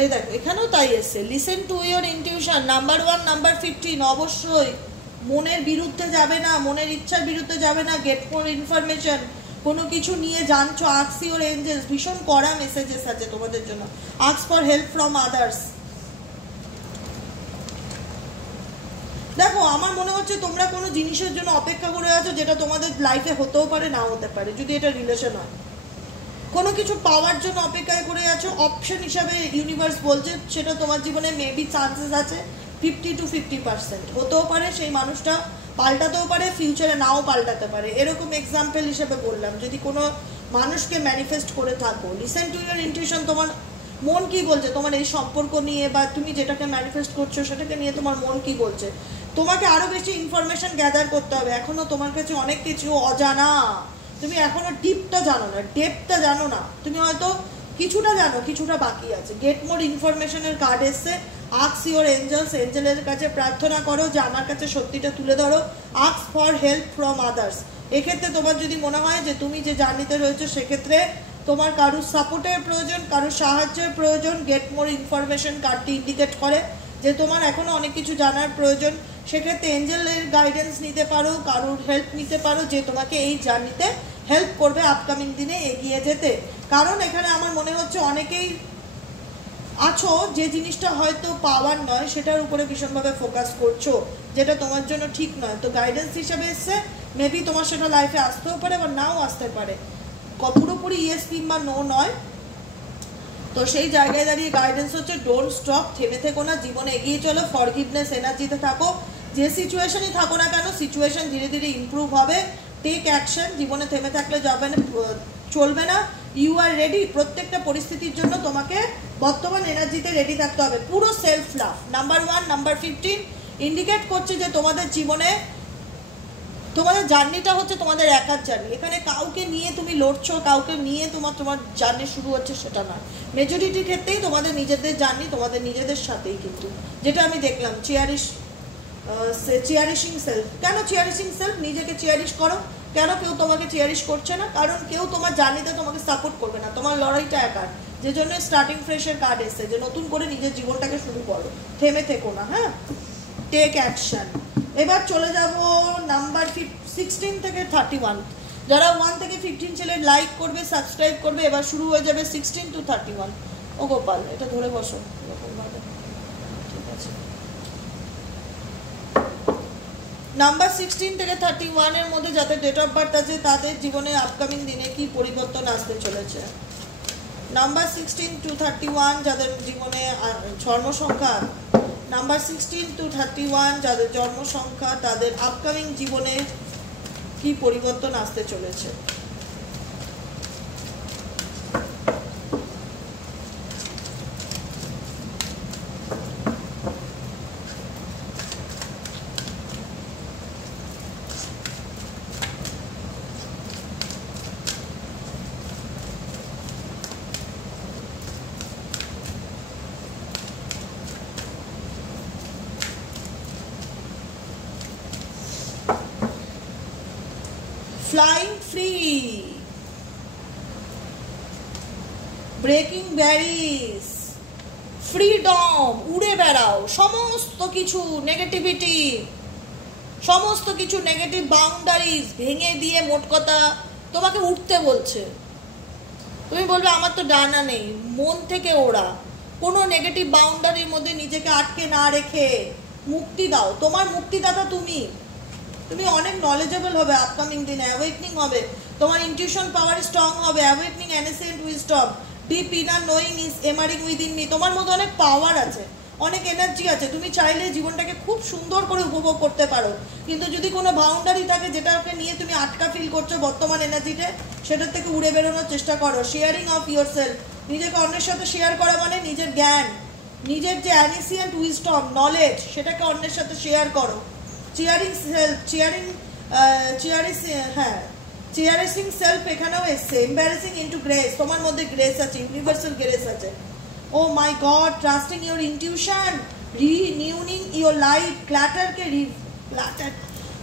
এই দেখো এখানেও তাই এসছে, listen to your intuition, number 1 number 15। অবশ্যই মনের বিরুদ্ধে যাবে না, মনের ইচ্ছার বিরুদ্ধে যাবে না, গেট ফর ইনফরমেশন, কোনো কিছু নিয়ে জানছো, আস্ক ইওর এঞ্জেলস, ভীষণ কড়া মেসেজেস আছে তোমাদের জন্য, ask for help from others. দেখো আমার মনে হচ্ছে তোমরা কোনো জিনিসের জন্য অপেক্ষা করে আছো, যেটা তোমাদের লাইফে হতেও পারে নাও হতে পারে, যদি এটা রিলেশন হয়। কোনো কিছু পাওয়ার জন্য অপেক্ষায় করে আছো, অপশন হিসাবে ইউনিভার্স বলছে সেটা তোমার জীবনে মেবি চান্সেস আছে 50 to 50%, হতেও পারে সেই মানুষটা পাল্টাতেও পারে, ফিউচারে নাও পাল্টাতে পারে, এরকম এক্সাম্পল হিসেবে বললাম। যদি কোনো মানুষকে ম্যানিফেস্ট করে থাকো, লিসেন টু ইউর ইনটিউশন, তোমার মন কি বলছে তোমার এই সম্পর্ক নিয়ে, বা তুমি যেটাকে ম্যানিফেস্ট করছো সেটাকে নিয়ে তোমার মন কি বলছে। তোমাকে আরও বেশি ইনফরমেশন গ্যাদার করতে হবে, এখনও তোমার কাছে অনেক কিছু অজানা, তুমি এখনো ডিপটা জানো না, ডেপটা জানো না, তুমি হয়তো কিছুটা জানো, কিছুটা বাকি আছে। গেট মোর ইনফরমেশনের কার্ড এসছে, আস্ক ইওর এঞ্জেলস, এঞ্জেলের কাছে প্রার্থনা করো যে আমার কাছে সত্যিটা তুলে ধরো, ask for help from others. এক্ষেত্রে তোমার যদি মনে হয় যে তুমি যে জার্নিতে রয়েছো সেক্ষেত্রে তোমার কারোর সাপোর্টের প্রয়োজন, কারোর সাহায্যের প্রয়োজন, গেট মোর ইনফরমেশন কার্ডটি ইন্ডিকেট করে যে তোমার এখনও অনেক কিছু জানার প্রয়োজন, সেক্ষেত্রে এঞ্জেলের গাইডেন্স নিতে পারো, কারোর হেল্প নিতে পারো, যে তোমাকে এই জার্নিতে হেল্প করবে আপকামিং দিনে এগিয়ে যেতে। কারণ এখানে আমার মনে হচ্ছে অনেকেই আছো যে জিনিসটা হয়তো পাওয়ার নয় সেটার উপরে ভীষণভাবে ফোকাস করছো, যেটা তোমার জন্য ঠিক নয়। তো গাইডেন্স হিসেবে এসছে, মেবি তোমার সেটা লাইফে আসতেও পারে বা নাও আসতে পারে, পুরোপুরি ইয়েস কিংবা নো নয়। তো সেই জায়গায় দাঁড়িয়ে গাইডেন্স হচ্ছে ডোন্ট স্টপ, থেমে থেকো না, জীবনে এগিয়ে চলো, ফরগিভনেস এনার্জিতে থাকো, যে সিচুয়েশনই থাকো না কেন সিচুয়েশন ধীরে ধীরে ইমপ্রুভ হবে, টেক অ্যাকশন, জীবনে থেমে থাকলে যাবে না, চলবে না। ইউ আর রেডি, প্রত্যেকটা পরিস্থিতির জন্য তোমাকে বর্তমান এনার্জিতে রেডি থাকতে হবে। পুরো self love. Number 1, number 15 indicate করছে যে তোমাদের জীবনে তোমাদের জার্নিটা হচ্ছে তোমাদের একার জার্নি। এখানে কাউকে নিয়ে তুমি লড়ছো, কাউকে নিয়ে তোমার জার্নি শুরু হচ্ছে সেটা না। মেজরিটির ক্ষেত্রেই তোমাদের নিজেদের জার্নি তোমাদের নিজেদের সাথেই, কিন্তু যেটা আমি দেখলাম চেয়ারিশিং সেলফ। কেন চেয়ারিশিং সেলফ? নিজেকে চেয়ারিশ করো। কেন কেউ তোমাকে চেয়ারিশ করছে না? কারণ কেউ তোমার জার্নিতে তোমাকে সাপোর্ট করবে না, তোমার লড়াইটা একার। যে জন্য স্টার্টিং ফ্রেশের কার্ড এসছে, যে নতুন করে নিজের জীবনটাকে শুরু করো, থেমে থেকো না। হ্যাঁ, টেক অ্যাকশন। এবার চলে যাব নাম্বার 16 থেকে 31। যারা 1 থেকে 15 ছেলে লাইক করবে, সাবস্ক্রাইব করবে। এবার শুরু হয়ে যাবে 16 to 31। ও গোপাল, এটা ধরে বসো এরকমভাবে, ঠিক আছে। নাম্বার 16 থেকে 31 এর মধ্যে যাদের ডেট অফ বার্থ আছে তাদের জীবনে আপকামিং দিনে কি পরিবর্তন আসতে চলেছে। নাম্বার 16 to 31 যাদের জীবনে জন্ম সংখ্যা নাম্বার 16 to 31 যাদের জন্ম সংখ্যা, তাদের আপকামিং জীবনে কি পরিবর্তন আসতে চলেছে। Flying free, breaking berries, freedom, উড়ে বেড়াও। সমস্ত কিছু নেগেটিভিটি, সমস্ত কিছু নেগেটিভ বাউন্ডারিজ ভেঙে দিয়ে মোট কথা তোমাকে উঠতে বলছে। তুমি বলবে আমার তো ডানা নেই, মন থেকে ওড়া। কোনো নেগেটিভ বাউন্ডারির মধ্যে নিজেকে আটকে না রেখে মুক্তি দাও। তোমার মুক্তিদাতা তুমি। তুমি অনেক নলেজেবল হবে আপকামিং দিনে, অ্যাওয়েকনিং হবে, তোমার ইনটিউশন পাওয়ার স্ট্রং হবে, awakening ancient wisdom, deep inner knowing is emerging within me. তোমার মধ্যে অনেক পাওয়ার আছে, অনেক এনার্জি আছে। তুমি চাইলে জীবনটাকে খুব সুন্দর করে উপভোগ করতে পারো, কিন্তু যদি কোনো বাউন্ডারি থাকে যেটাকে নিয়ে তুমি আটকা ফিল করছো বর্তমান এনার্জিতে, সেটার থেকে উড়ে বেরোনোর চেষ্টা করো। শেয়ারিং অফ ইয়োর সেলফ, নিজেকে অন্যের সাথে শেয়ার করা মানে নিজের জ্ঞান, নিজের যে অ্যানিসিয়েন্ট উইজডম, নলেজ, সেটাকে অন্যের সাথে শেয়ার করো। চেয়ারিং সেলফ, চেয়ারিং সেলফ এখানেও এসছে। এম্বারেসিং ইন্টু গ্রেস, তোমার মধ্যে গ্রেস আছে, ইউনিভার্সাল গ্রেস আছে। Oh my God, trusting your intuition, renewing your life, ক্ল্যাটারকে ক্ল্যাটার।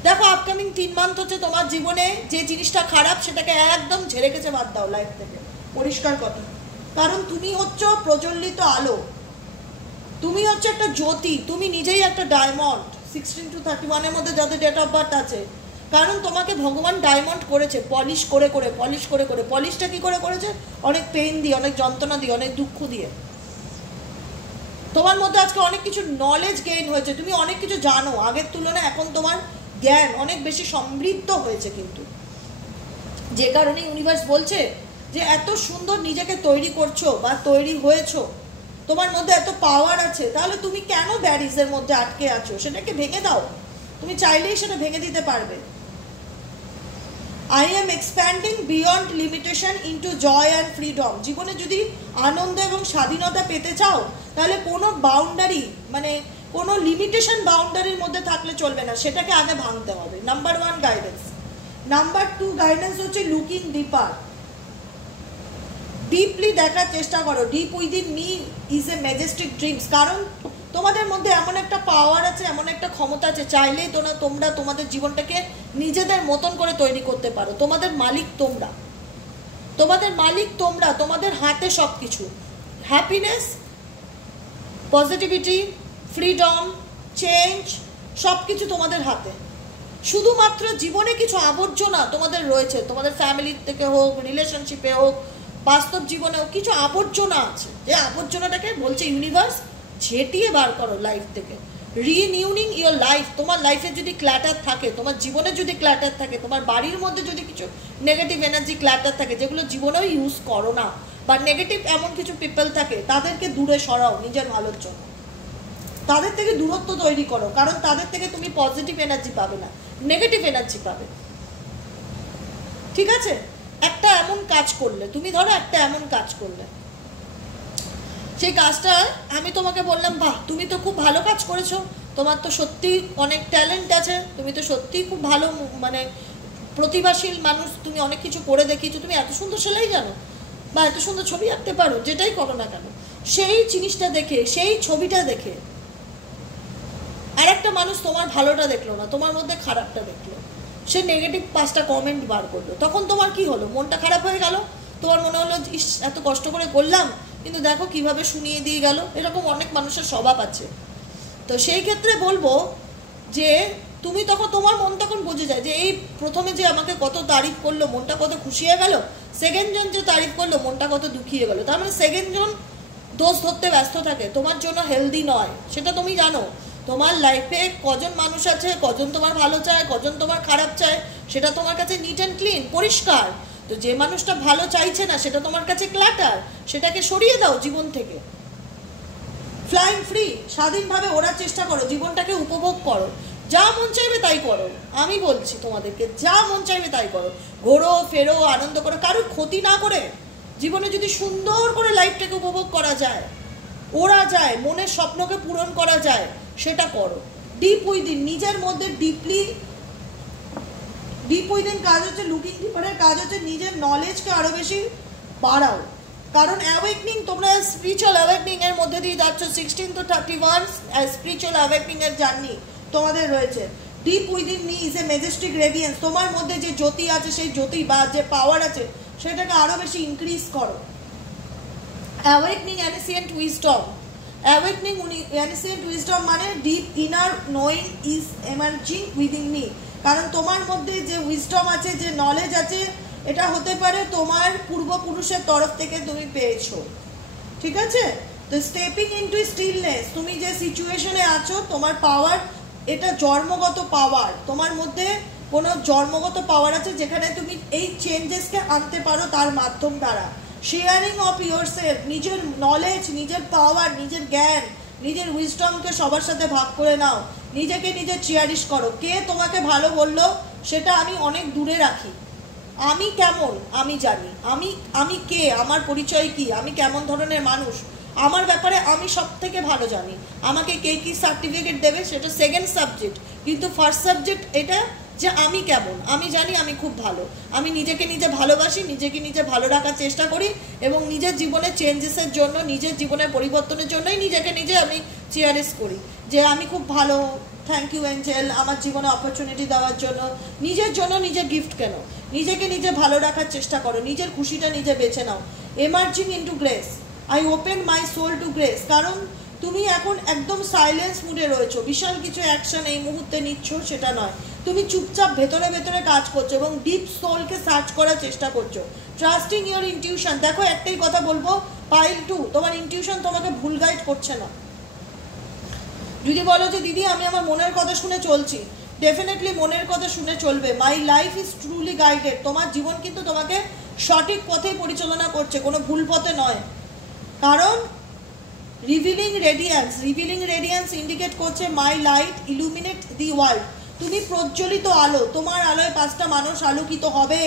দেখো আপকামিং 3 মান্থ হচ্ছে তোমার জীবনে যে জিনিসটা খারাপ সেটাকে একদম ঝেড়ে গেছে বাদ দাও লাইফ থেকে, পরিষ্কার কথা। কারণ তুমি হচ্ছে প্রজ্বলিত আলো, তুমি হচ্ছে একটা জ্যোতি, তুমি নিজেই একটা ডায়মন্ড। 16 to 31 এর মধ্যে যাদের ডেট অফ বার্থ আছে, কারণ তোমাকে ভগবান ডায়মন্ড করেছে পলিশ করে করে, পলিশ করে করে। পলিশটা কি করে করেছে? অনেক পেইন দিয়ে, অনেক যন্ত্রণা দিয়ে, অনেক দুঃখ দিয়ে। তোমার মধ্যে আজকে অনেক কিছু নলেজ গেইন হয়েছে, তুমি অনেক কিছু জানো আগের তুলনায়। এখন তোমার জ্ঞান অনেক বেশি সমৃদ্ধ হয়েছে, কিন্তু যে কারণে ইউনিভার্স বলছে যে এত সুন্দর নিজেকে তৈরি করছো বা তৈরি হয়েছো, তোমার মধ্যে এত পাওয়ার আছে, তাহলে তুমি কেন ব্যারিজের মধ্যে আটকে আছো? সেটাকে ভেঙে দাও। তুমি চাইলেই সেটা ভেঙে দিতে পারবে। I am expanding beyond limitation into joy and freedom. জীবনে যদি আনন্দ এবং স্বাধীনতা পেতে চাও, তাহলে কোনো বাউন্ডারি, মানে কোনো লিমিটেশন বাউন্ডারির মধ্যে থাকলে চলবে না, সেটাকে আগে ভাঙতে হবে। Number 1 guidance. নাম্বার 2 গাইডেন্স হচ্ছে লুকিং ডিপার, ডিপলি দেখার চেষ্টা করো। Deep within me is A Majestic dreams. কারণ তোমাদের মধ্যে এমন একটা পাওয়ার আছে, এমন একটা ক্ষমতা আছে, চাইলেই তোমরা তোমাদের জীবনটাকে নিজেদের মতন করে তৈরি করতে পারো। তোমাদের মালিক তোমরা, তোমাদের মালিক তোমরা, তোমাদের হাতে সব কিছু। হ্যাপিনেস, পজিটিভিটি, ফ্রিডম, চেঞ্জ, সব কিছু তোমাদের হাতে। শুধুমাত্র জীবনে কিছু আবর্জনা তোমাদের রয়েছে, তোমাদের ফ্যামিলির থেকে হোক, রিলেশনশিপে হোক, বাস্তব জীবনেও কিছু আবর্জনা আছে। যে আবর্জনাটাকে বলছে ইউনিভার্স ঝেঁটিয়ে বার করো লাইফ থেকে। রিনিউনিং ইয়োর লাইফ। তোমার লাইফে যদি ক্ল্যাটার থাকে, তোমার জীবনে যদি ক্ল্যাটার থাকে, তোমার বাড়ির মধ্যে যদি কিছু নেগেটিভ এনার্জি ক্ল্যাটার থাকে যেগুলো জীবনেও ইউজ করো না, বা নেগেটিভ এমন কিছু পিপল থাকে, তাদেরকে দূরে সরাও নিজের ভালোর জন্য। তাদের থেকে দূরত্ব তৈরি করো, কারণ তাদের থেকে তুমি পজিটিভ এনার্জি পাবে না, নেগেটিভ এনার্জি পাবে। ঠিক আছে? একটা এমন কাজ করলে, তুমি ধরো একটা এমন কাজ করলে, সেই কাজটা আমি তোমাকে বললাম বাহ তুমি তো খুব ভালো কাজ করেছো, তোমার তো সত্যি অনেক ট্যালেন্ট আছে, তুমি তো সত্যিই খুব ভালো মানে প্রতিভাশীল মানুষ, তুমি অনেক কিছু করে দেখিয়েছো, তুমি এত সুন্দর সেলাই জানো বা এত সুন্দর ছবি আঁকতে পারো, যেটাই করো না কেন, সেই জিনিসটা দেখে, সেই ছবিটা দেখে আর একটা মানুষ তোমার ভালোটা দেখলো না, তোমার মধ্যে খারাপটা দেখলো, সে নেগেটিভ 5টা কমেন্ট বার করলো, তখন তোমার কি হলো? মনটা খারাপ হয়ে গেল, তোমার মনে হলো ইস এত কষ্ট করে করলাম কিন্তু দেখো কিভাবে শুনিয়ে দিয়ে গেল। এরকম অনেক মানুষের স্বভাব আছে। তো সেই ক্ষেত্রে বলবো যে তুমি তখন, তোমার মন তখন বুঝে যায় যে এই প্রথমে যে আমাকে কত তারিফ করলো, মনটা কত খুশি হয়ে গেল, সেকেন্ড জন যে তারিফ করলো মনটা কত দুঃখিয়ে গেল। তার মানে সেকেন্ড জন দোষ ধরতে ব্যস্ত থাকে, তোমার জন্য হেলদি নয়, সেটা তুমি জানো। তোমার লাইফে কজন মানুষ আছে, কজন তোমার ভালো চায়, কজন তোমার খারাপ চায়, সেটা তোমার কাছে নিট অ্যান্ড ক্লিন, পরিষ্কার। তো যে মানুষটা ভালো চাইছে না সেটা তোমার কাছে ক্ল্যাটার, সেটাকে সরিয়ে দাও জীবন থেকে। ফ্লাইং ফ্রি, স্বাধীনভাবে ওড়ার চেষ্টা করো, জীবনটাকে উপভোগ করো, যা মন চাইবে তাই করো। আমি বলছি তোমাদেরকে, যা মন চাইবে তাই করো, ঘোরো ফেরো, আনন্দ করো, কারোর ক্ষতি না করে। জীবনে যদি সুন্দর করে লাইফটাকে উপভোগ করা যায়, ওড়া যায়, মনের স্বপ্নকে পূরণ করা যায়, সেটা করো। ডিপ উইদিন, নিজের মধ্যে ডিপ উইদিন কাজ হচ্ছে, লুকিং ডিপারের কাজ হচ্ছে নিজের নলেজকে আরো বেশি বাড়াও। কারণ অ্যাওয়েকনিং, তোমরা স্পিরিচুয়াল অ্যাওয়েকনিং এর মধ্যে দিয়ে যাচ্ছ, 16 to 31 স্পিরিচুয়াল অ্যাওয়েকনিং এর জার্নি তোমাদের রয়েছে। Deep within me is a majestic radiance, তোমার মধ্যে যে জ্যোতি আছে, সেই জ্যোতি বা যে পাওয়ার আছে সেটাকে আরো বেশি ইনক্রিজ করো। অ্যাওয়েকনিং অ্যানিসিয়েন্ট উইজডম, অ্যাওয়েকনিং অ্যানিসিয়েন্ট উইজডম মানে deep inner knowing is emerging within me. কারণ তোমার মধ্যে যে উইজডম আছে, যে নলেজ আছে, এটা হতে পারে তোমার পূর্বপুরুষের তরফ থেকে তুমি পেয়েছো, ঠিক আছে? তো স্টেপিং ইনটু স্টিলনেস, তুমি যে সিচুয়েশনে আছো, তোমার পাওয়ার, এটা জন্মগত পাওয়ার, তোমার মধ্যে কোনো জন্মগত পাওয়ার আছে যেখানে তুমি এই চেঞ্জেসকে আনতে পারো তার মাধ্যম দ্বারা। শেয়ারিং অফ ইয়োর সেলফ, নিজের নলেজ, নিজের পাওয়ার, নিজের জ্ঞান, নিজের উইজডমকে সবার সাথে ভাগ করে নাও, নিজেকে নিজে চেয়ারিশ করো। কে তোমাকে ভালো বললো সেটা আমি অনেক দূরে রাখি, আমি কেমন আমি জানি, আমি কে, আমার পরিচয় কি, আমি কেমন ধরনের মানুষ, আমার ব্যাপারে আমি সব থেকে ভালো জানি। আমাকে কে কি সার্টিফিকেট দেবে সেটা সেকেন্ড সাবজেক্ট, কিন্তু ফার্স্ট সাবজেক্ট এটা যে আমি কেমন আমি জানি, আমি খুব ভালো, আমি নিজেকে নিজে ভালোবাসি, নিজেকে নিজে ভালো রাখার চেষ্টা করি এবং নিজের জীবনের চেঞ্জেসের জন্য, নিজের জীবনের পরিবর্তনের জন্যই নিজেকে নিজে আমি চেয়ারিশ করি যে আমি খুব ভালো, থ্যাংক ইউ এঞ্জেল আমার জীবনে অপরচুনিটি দেওয়ার জন্য। নিজের জন্য নিজে গিফট কেন, নিজেকে নিজে ভালো রাখার চেষ্টা করো, নিজের খুশিটা নিজে বেছে নাও। Emerging into grace, I open my soul to grace, কারণ তুমি এখন একদম সাইলেন্স মুডে রয়েছো, বিশাল কিছু অ্যাকশন এই মুহূর্তে নিচ্ছ সেটা নয়, তুমি চুপচাপ ভেতরে ভেতরে কাজ করছো এবং ডিপ সোলকে সার্চ করার চেষ্টা করছো। ট্রাস্টিং ইওর ইনটিউশন, দেখো একটাই কথা বলবো, পাইল 2, তোমার ইনটিউশন তোমাকে ভুল গাইড করছে না। যদি বলো যে দিদি আমি আমার মনের কথা শুনে চলছি, ডেফিনেটলি মনের কথা শুনে চলবে। My life is truly guided, তোমার জীবন কিন্তু তোমাকে সঠিক পথেই পরিচালনা করছে, কোনো ভুল পথে নয়। কারণ রিভিলিং রেডিয়েন্স ইন্ডিকেট করছে মাই লাইট ইলুমিনেট দি ওয়ার্ল্ড, তুমি প্রজ্বলিত আলো, তোমার আলোয় 5টা মানুষ আলোকিত হবে।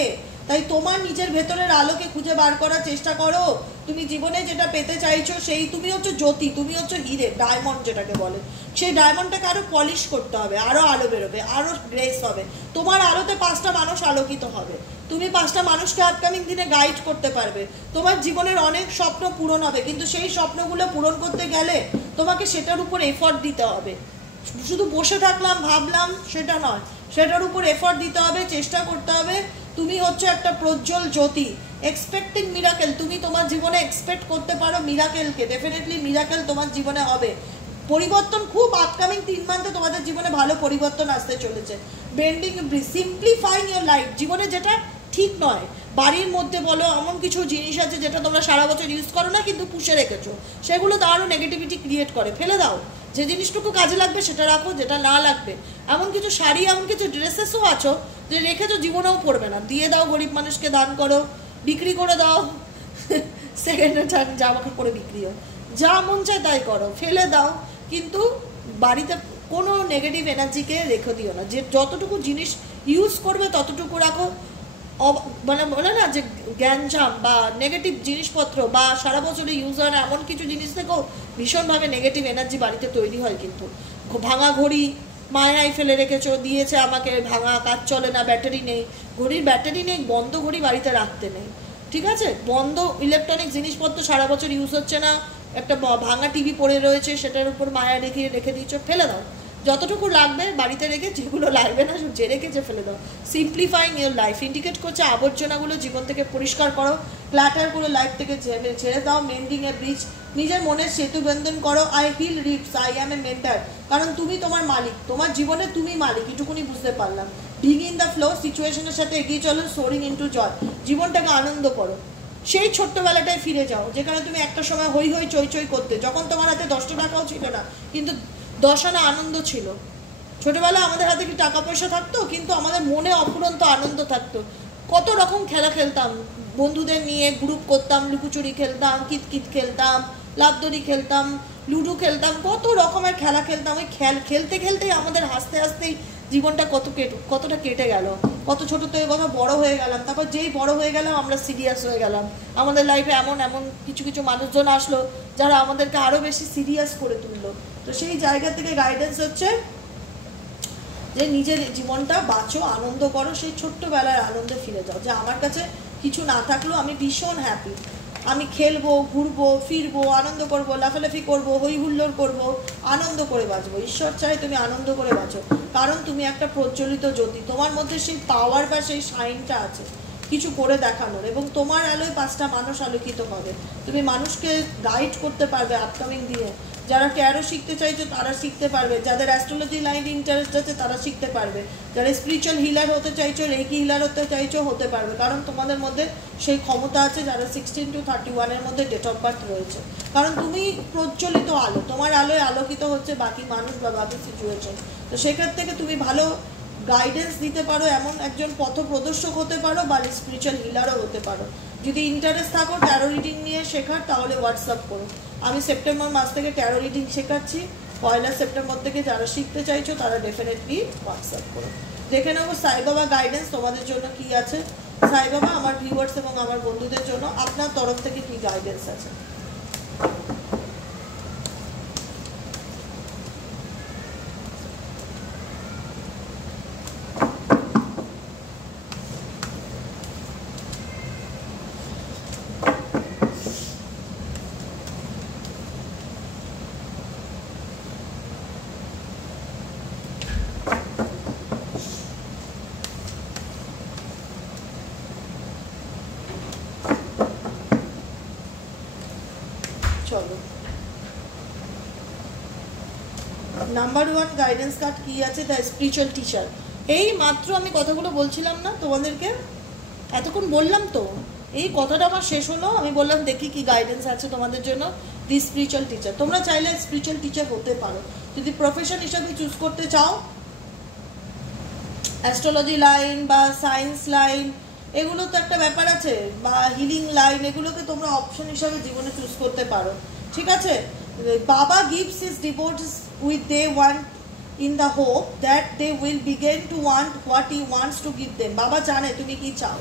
তাই তোমার নিজের ভেতরের আলোকে খুঁজে বার করার চেষ্টা করো। তুমি জীবনে যেটা পেতে চাইছো সেই, তুমি হচ্ছে জ্যোতি, তুমি হচ্ছে হিরে, ডায়মন্ড যেটাকে বলে, সেই ডায়মন্ডটাকে আরো পলিশ করতে হবে, আরো আলো বেরোবে, আরো গ্রেস হবে, তোমার আলোতে 5টা মানুষ আলোকিত হবে, তুমি 5টা মানুষকে আপকামিং দিনে গাইড করতে পারবে, তোমার জীবনের অনেক স্বপ্ন পূরণ হবে। কিন্তু সেই স্বপ্নগুলো পূরণ করতে গেলে তোমাকে সেটার উপর এফর্ট দিতে হবে, শুধু বসে থাকলাম ভাবলাম সেটা নয়, সেটার উপর এফর্ট দিতে হবে, চেষ্টা করতে হবে। তুমি হচ্ছে একটা প্রজ্জ্বল জ্যোতি, এক্সপেক্টিং মিরাকেল, তুমি তোমার জীবনে এক্সপেক্ট করতে পারো মিরাকেলকে, ডেফিনেটলি মিরাকেল তোমার জীবনে হবে। পরিবর্তন খুব আপকামিং 3 মান্থে তোমাদের জীবনে ভালো পরিবর্তন আসতে চলেছে। Bending bridge, simplifying your life, জীবনে যেটা ঠিক নয়, বাড়ির মধ্যে বলো এমন কিছু জিনিস আছে যেটা তোমরা সারা বছর ইউজ করো না কিন্তু পুষে রেখেছো, সেগুলো তো আরও নেগেটিভিটি ক্রিয়েট করে, ফেলে দাও। যে জিনিসটুকু কাজে লাগবে সেটা রাখো, যেটা না লাগবে, এমন কিছু শাড়ি, এমন কিছু ড্রেসেসও আছো যে রেখেছো জীবনেও পরবে না, দিয়ে দাও, গরিব মানুষকে দান করো, বিক্রি করে দাও, সেকেন্ড হ্যান্ড জামা কাপড় করে বিক্রিও, যা মন চায় তাই করো, ফেলে দাও। কিন্তু বাড়িতে কোনো নেগেটিভ এনার্জিকে রেখে দিও না, যে যতটুকু জিনিস ইউজ করবে ততটুকু রাখো। মানে বলে না যে জ্ঞানজাম বা নেগেটিভ জিনিসপত্র বা সারা বছরে ইউজ হয় না এমন কিছু জিনিস থেকেও ভীষণভাবে নেগেটিভ এনার্জি বাড়িতে তৈরি হয়। কিন্তু ভাঙা ঘড়ি মায়ায় ফেলে রেখেছো, দিয়েছে আমাকে, ভাঙা, কাজ চলে না, ব্যাটারি নেই, ঘড়ির ব্যাটারি নেই, বন্ধ ঘড়ি বাড়িতে রাখতে নেই, ঠিক আছে? বন্ধ ইলেকট্রনিক জিনিসপত্র সারা বছর ইউজ হচ্ছে না, একটা ভাঙা টিভি পড়ে রয়েছে, সেটার উপর মায়া রেখে দিচ্ছ, ফেলে দাও। যতটুকু লাগবে বাড়িতে রেখে, যেগুলো লাগবে না যে রেখেছে ফেলে দাও। সিম্পলিফাইং ইউর লাইফ ইন্ডিকেট করছে আবর্জনাগুলো জীবন থেকে পরিষ্কার করো, ক্লাটারগুলো লাইফ থেকে ছেড়ে দাও। মেন্ডিং এ ব্রিজ, নিজের মনের সেতু বন্ধন করো। I heal rips, I am a mentor. কারণ তুমি তোমার মালিক, তোমার জীবনে তুমি মালিক, এটুকুনি বুঝতে পারলাম। ডিগ ইন দ্য ফ্লো, সিচুয়েশনের সাথে এগিয়ে চলো। সোরিং ইন্টু জয়, জীবনটাকে আনন্দ করো। সেই ছোট্টবেলাটায় ফিরে যাও যেখানে তুমি একটা সময় হই হই চই চই করতে, যখন তোমার হাতে 10টা টাকাও ছিল না, কিন্তু 10 আনা আনন্দ ছিল। ছোটবেলা আমাদের হাতে কি টাকা পয়সা থাকতো, কিন্তু আমাদের মনে অফুরন্ত আনন্দ থাকতো। কত রকম খেলা খেলতাম, বন্ধুদের নিয়ে গ্রুপ করতাম, লুকোচুরি খেলতাম, কিতকিত খেলতাম, লাফদড়ি খেলতাম, লুডো খেলতাম, কত রকমের খেলা খেলতাম। ওই খেলতে খেলতেই আমাদের হাসতে হাসতেই জীবনটা কতটা কেটে গেল। কত ছোট থেকে কত বড় হয়ে গেলাম। তারপর যেই বড় হয়ে গেলাম আমরা সিরিয়াস হয়ে গেলাম। আমাদের লাইফে এমন কিছু মানুষজন আসলো যারা আমাদেরকে আরো বেশি সিরিয়াস করে তুললো। তো সেই জায়গা থেকে গাইডেন্স হচ্ছে যে নিজের জীবনটা বাঁচো, আনন্দ করো, সেই ছোট্টবেলার আনন্দে ফিরে যাও। যে আমার কাছে কিছু না থাকলেও আমি ভীষণ হ্যাপি, আমি খেলবো, ঘুরবো, ফিরবো, আনন্দ করবো, লাফালাফি করবো, হই হুল্লোড় করবো, আনন্দ করে বাঁচবো। ঈশ্বর চাই তুমি আনন্দ করে বাঁচো, কারণ তুমি একটা প্রজ্বলিত জ্যোতি, তোমার মধ্যে সেই পাওয়ার বা সেই শাইনটা আছে কিছু করে দেখানোর, এবং তোমার আলোয় 5টা মানুষ আলোকিত হবে। তুমি মানুষকে গাইড করতে পারবে আপকামিং দিনে। যারা ট্যারো শিখতে চাইছো তারা শিখতে পারবে, যাদের অ্যাস্ট্রোলজি লাইনে ইন্টারেস্ট আছে তারা শিখতে পারবে, যারা স্পিরিচুয়াল হিলার হতে চাইছো, রেকি হিলার হতে চাইছো, হতে পারবে, কারণ তোমাদের মধ্যে সেই ক্ষমতা আছে। যারা 16 to 31 মধ্যে ডেট অফ বার্থ রয়েছে, কারণ তুমি প্রজ্বলিত আলো, তোমার আলোয় আলোকিত হচ্ছে বাকি মানুষ বা বাকি সিচুয়েশন। তো সেখান থেকে তুমি ভালো গাইডেন্স দিতে পারো, এমন একজন পথপ্রদর্শক হতে পারো, বা স্পিরিচুয়াল হিলারও হতে পারো। যদি ইন্টারেস্ট থাকো ট্যারো রিডিং নিয়ে শেখার, তাহলে হোয়াটসঅ্যাপ করো। আমি সেপ্টেম্বর মাস থেকে ট্যারো রিডিং শেখাচ্ছি। 1 সেপ্টেম্বর থেকে যারা শিখতে চাইছো তারা ডেফিনেটলি হোয়াটসঅ্যাপ করো। দেখে নেবো সাই বাবা গাইডেন্স তোমাদের জন্য কি আছে। সাই বাবা আমার ভিউয়ার্স এবং আমার বন্ধুদের জন্য আপনার তরফ থেকে কি গাইডেন্স আছে। চলো, নাম্বার 1 গাইডেন্স কার্ড কি আছে? The spiritual teacher. এই মাত্র আমি কথাগুলো বলছিলাম না তোমাদেরকে, এতক্ষণ বললাম তো, এই কথাটা আমার শেষ হলো, আমি বললাম দেখি কি গাইডেন্স আছে তোমাদের জন্য। দি স্পিরিচুয়াল টিচার, তোমরা চাইলে স্পিরিচুয়াল টিচার হতে পারো যদি প্রফেশন হিসাবে চুজ করতে চাও। অ্যাস্ট্রোলজি লাইন বা সায়েন্স লাইন, এগুলো তো একটা ব্যাপার আছে, বা হিলিং লাইন, এগুলোকে তোমরা অপশন হিসাবে জীবনে চুজ করতে পারো, ঠিক আছে? বাবা gives his devotees with they want in the hope that they will begin to want what he wants to give them. বাবা জানে তুমি কি চাও।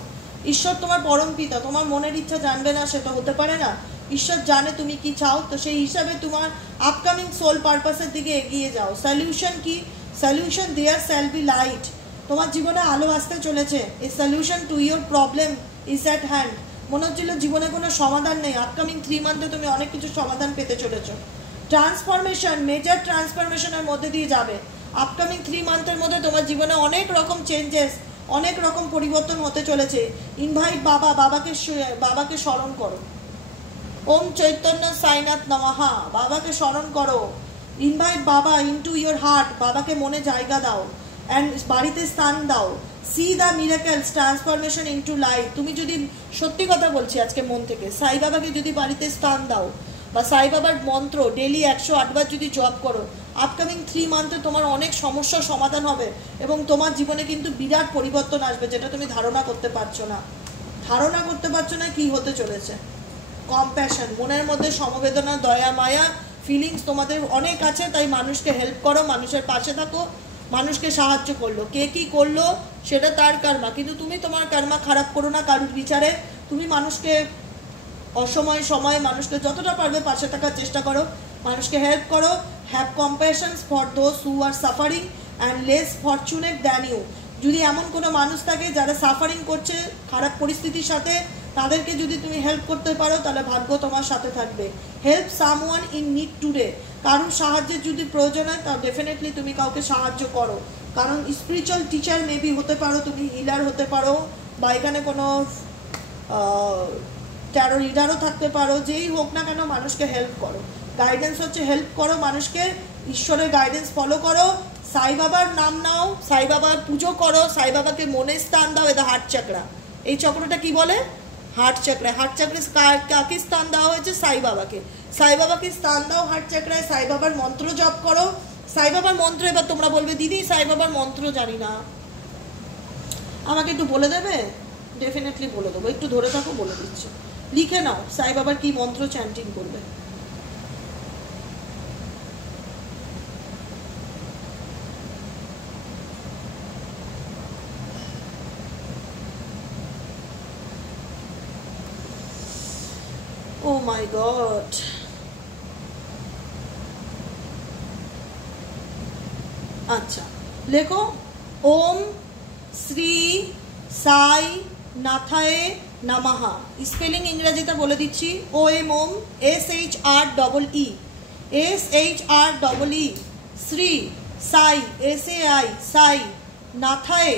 ঈশ্বর তোমার পরম পিতা, তোমার মনের ইচ্ছা জানবে না সেটা হতে পারে না। ঈশ্বর জানে তুমি কি চাও, তো সেই হিসাবে তোমার আপকামিং সোল পারপাসের দিকে এগিয়ে যাও। সলিউশন কি? Solution, there shall be light. তোমার জীবনে আলো আসতে চলেছে। এই solution to your problem is at hand. মনে হচ্ছিল জীবনে কোনো সমাধান নেই, আপকামিং 3 মান্থে তুমি অনেক কিছু সমাধান পেতে চলেছো। ট্রান্সফরমেশন, মেজর ট্রান্সফরমেশনের মধ্যে দিয়ে যাবে। আপকামিং 3 মান্থের মধ্যে তোমার জীবনে অনেক রকম চেঞ্জেস, অনেক রকম পরিবর্তন হতে চলেছে। ইনভাইট বাবা, বাবাকে স্মরণ করো। ওম চৈতন্য সাইনাথ নমঃ, বাবাকে স্মরণ করো। ইনভাইট বাবা ইনটু ইয়োর হার্ট, বাবাকে মনে জায়গা দাও, অ্যান্ড বাড়িতে স্থান দাও। C the miracles transformation into life. তুমি যদি, সত্যি কথা বলছি আজকে মন থেকে, সাই বাবাকে যদি বাড়িতে স্থান দাও, বা সাই বাবার মন্ত্র ডেলি 108 বার যদি জপ করো, আপকামিং 3 মান্থে তোমার অনেক সমস্যার সমাধান হবে, এবং তোমার জীবনে কিন্তু বিরাট পরিবর্তন আসবে, যেটা তুমি ধারণা করতে পারছো না কি হতে চলেছে। কম্প্যাশন, মনের মধ্যে সমবেদনা, দয়া, মায়া, ফিলিংস তোমাদের অনেক আছে, তাই মানুষকে হেল্প করো, মানুষের পাশে থাকো, মানুষকে সাহায্য করলো, কে কি করলো সেটা তার কর্মা, কিন্তু তুমি তোমার কর্মা খারাপ করো না কারুর বিচারে। তুমি মানুষকে অসময় সময় মানুষকে যতটা পারবে পাশে থাকার চেষ্টা করো, মানুষকে হেল্প করো। Have compassion for those who are suffering and less fortunate than you. যদি এমন কোনো মানুষ থাকে যারা সাফারিং করছে খারাপ পরিস্থিতির সাথে, তাদেরকে যদি তুমি হেল্প করতে পারো তাহলে ভাগ্য তোমার সাথে থাকবে। Help someone in need today. কারোর সাহায্যের যদি প্রয়োজন হয় তা ডেফিনেটলি তুমি কাউকে সাহায্য করো, কারণ স্পিরিচুয়াল টিচার মেবি হতে পারো, তুমি হিলার হতে পারো, বা এখানে কোনো ট্যারো রিডারও থাকতে পারো। যেই হোক না কেন মানুষকে হেল্প করো। গাইডেন্স হচ্ছে হেল্প করো মানুষকে, ঈশ্বরের গাইডেন্স ফলো করো, সাই বাবার নাম নাও, সাই বাবার পুজো করো, সাই বাবাকে মনে স্থান দাও। এটা হার্ট চক্রা, এই চক্রটা কি বলে? হার্ট চক্রা। হার্ট চক্রে কাকে স্থান দেওয়া হয়েছে? সাই বাবাকে। সাই বাবাকে স্থান দাও হার্ট চক্রায়। সাই বাবার মন্ত্র জপ করো। সাই বাবার মন্ত্র, এবার তোমরা বলবে দিদি সাই বাবার মন্ত্র জানি না, আমাকে একটু বলে দেবে? ডেফিনেটলি বলে দেবো, একটু ধরে থাকো, বলে দিচ্ছি। লিখে নাও সাই বাবার কি মন্ত্র চ্যান্টিং করবে। ও মাই গড, আচ্ছা লেখো ওম শ্রী সাই নাথায়ে নামাহা। স্পেলিং ইংরেজিতে বলে দিচ্ছি, ও এম ওম SHREE SHREE, শ্রী সাই SAI সাই, নাথায়ে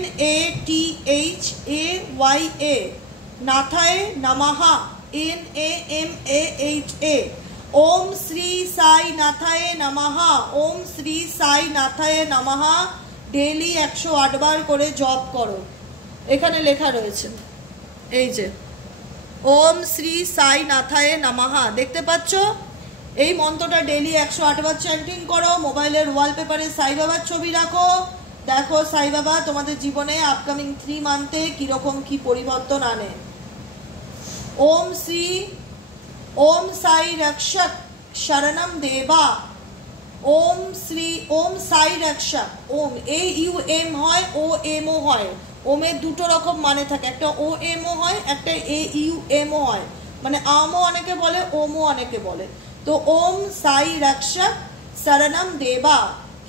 NATHAYA নাথায়ে নামাহা NAMAHA। ওম শ্রী সাই নাথায়ে নামাহা, ওম শ্রী সাই নাথায়ে নামাহা। ডেইলি 108 বার করে জপ করো। এখানে লেখা রয়েছে, এই যে ওম শ্রী সাই নাথায়ে নামাহা, দেখতে পাচ্ছ? এই মন্ত্রটা ডেইলি 108 বার চ্যান্টিং করো। মোবাইলের ওয়ালপেপারে সাই বাবার ছবি রাখো। দেখো সাই বাবা তোমাদের জীবনে আপকামিং 3 মান্থে কিরকম কি পরিবর্তন আনে। ওম শ্রী ওম সাই রক্ষক শরণম দেবা। ওম শ্রী ওম সাই রক্ষক। ওম AUM হয়, OMO হয়। ওমের দুটো রকম মানে থাকে, একটা OMO হয়, একটা AUMO হয়। মানে আমও অনেকে বলে, ওমও অনেকে বলে। তো ওম সাই রক্ষক শরণম দেবা।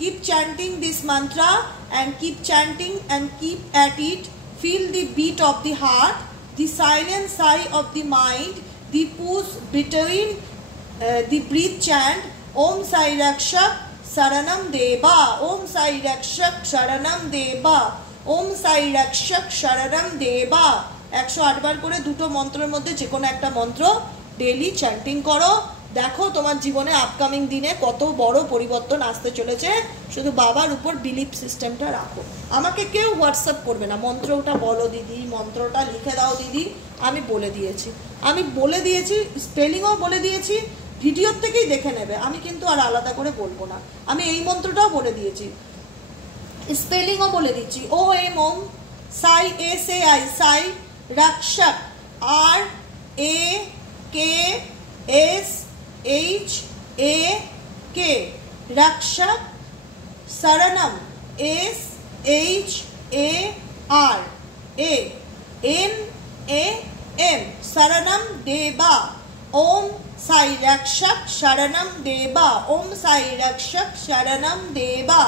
Keep chanting this mantra and keep chanting and keep at it. Feel the beat of the heart, the silent sigh of the mind, the pause between the breath. Chant Om Sai Rakshak Saranam Deva, Om Sai Rakshak Saranam Deva, Om Sai Rakshak Saranam Deva। 108 বার করে দুটো মন্ত্রের মধ্যে যে কোনো একটা মন্ত্র ডেইলি চ্যান্টিং করো। দেখো তোমার জীবনে আপকামিং দিনে কত বড় পরিবর্তন আসতে চলেছে। শুধু বাবার উপর বিলিভ সিস্টেমটা রাখো। আমাকে কেউ হোয়াটসঅ্যাপ করবে না, মন্ত্রটা বলো দিদি, মন্ত্রটা লিখে দাও দিদি। আমি বলে দিয়েছি, স্পেলিংও বলে দিয়েছি, ভিডিওর থেকেই দেখে নেবে। আমি কিন্তু আর আলাদা করে বলবো না। আমি এই মন্ত্রটাও বলে দিয়েছি, স্পেলিংও বলে দিচ্ছি। ও এম ওম সাই SAI সাই রক্ষক RAKSHAK রক্ষক শরণম SHARANAM শরণম দেবা। ওম সাই রক্ষক শরণম দেবা, ওম সাই রক্ষক শরণম দেবা।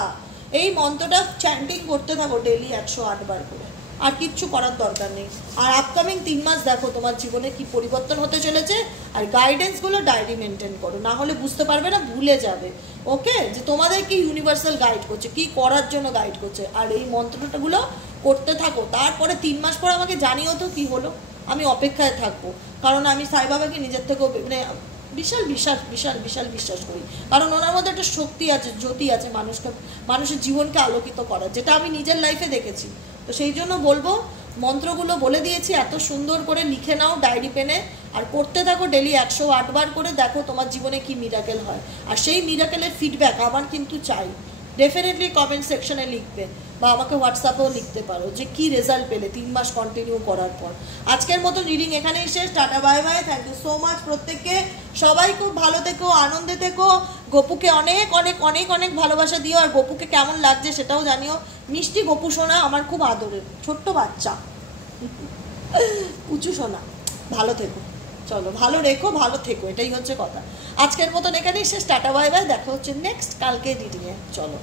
এই মন্ত্রটা চ্যান্টিং করতে থাকো ডেইলি 108 বার করে, আর কিচ্ছু করার দরকার নেই। আর আপকামিং 3 মাস দেখো তোমার জীবনে কি পরিবর্তন হতে চলেছে। আর গাইডেন্সগুলো ডায়েরি মেনটেন করো, না হলে বুঝতে পারবে না, ভুলে যাবে। ওকে, যে তোমাদের কি ইউনিভার্সাল গাইড করছে, কি করার জন্য গাইড করছে। আর এই মন্ত্রটাগুলো করতে থাকো। তারপরে 3 মাস পর আমাকে জানিও তো কি হলো। আমি অপেক্ষায় থাকবো, কারণ আমি সাই বাবাকে নিজের থেকেও মানে বিশাল বিশ্বাস করি। কারণ ওনার মধ্যে একটা শক্তি আছে, জ্যোতি আছে মানুষের জীবনকে আলোকিত করার, যেটা আমি নিজের লাইফে দেখেছি। তো সেই জন্য বলবো, মন্ত্রগুলো বলে দিয়েছি, এত সুন্দর করে লিখে নাও ডায়েরি পেনে, আর করতে থাকো ডেলি 108 বার করে। দেখো তোমার জীবনে কি মিরাকেল হয়। আর সেই মিরাকেলের ফিডব্যাক আমার কিন্তু চাই। ডেফিনেটলি কমেন্ট সেকশনে লিখবে বা আমাকে হোয়াটসঅ্যাপেও লিখতে পারো যে কি রেজাল্ট পেলে 3 মাস কন্টিনিউ করার পর। আজকের মতো রিডিং এখানেই শেষ। Tata bye bye, thank you so much প্রত্যেককে। সবাই খুব ভালো থেকো, আনন্দে থেকো। গপুকে অনেক অনেক অনেক অনেক ভালোবাসা দিও, আর গপুকে কেমন লাগছে সেটাও জানিও। মিষ্টি গপু সোনা আমার খুব আদরের ছোট্ট বাচ্চা, কুচু সোনা। ভালো থেকো, চলো ভালো রেখো, ভালো থেকো, এটাই হচ্ছে কথা। আজকের মতন এখানেই শেষ। টাটা বাই বাই, দেখা হচ্ছে নেক্সট কালকে রিডিংয়ে। চলো।